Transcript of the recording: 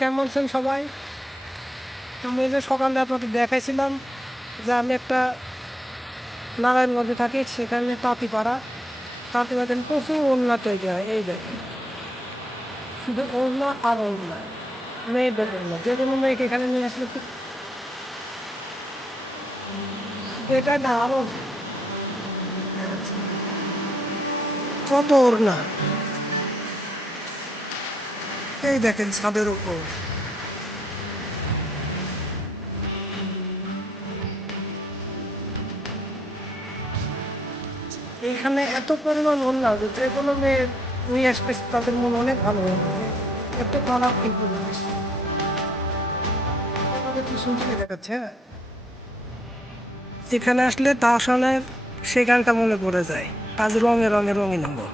কেমন আছেন সবাই? আমি যে সকালে আপনাদের দেখাইছিলাম যে আমি একটা নারায়ণগঞ্জে থাকি, সেখানে তাঁতিপাড়া প্রচুর ওড়না তৈরি হয়। এই দেখেন, শুধু ওড়না আর ওড়না, মেয়েদের ওড়না। যে কোনো মেয়েকে এখানে নিয়ে আসলে এটা না আরো কত ওড়না, এই দেখেন ছাদের উপর। এখানে এত পরিমাণ ওড়না যে কোনো মেয়ে নিয়ে আসলে তাদের মন অনেক ভালো হয়ে যাবে। এত খারাপ কিন্তু কি শুনতে দেখাচ্ছে। এখানে আসলে তার সামনে সে গানটা মনে পড়ে যায়, আজ রঙে রঙে রঙিন হবো।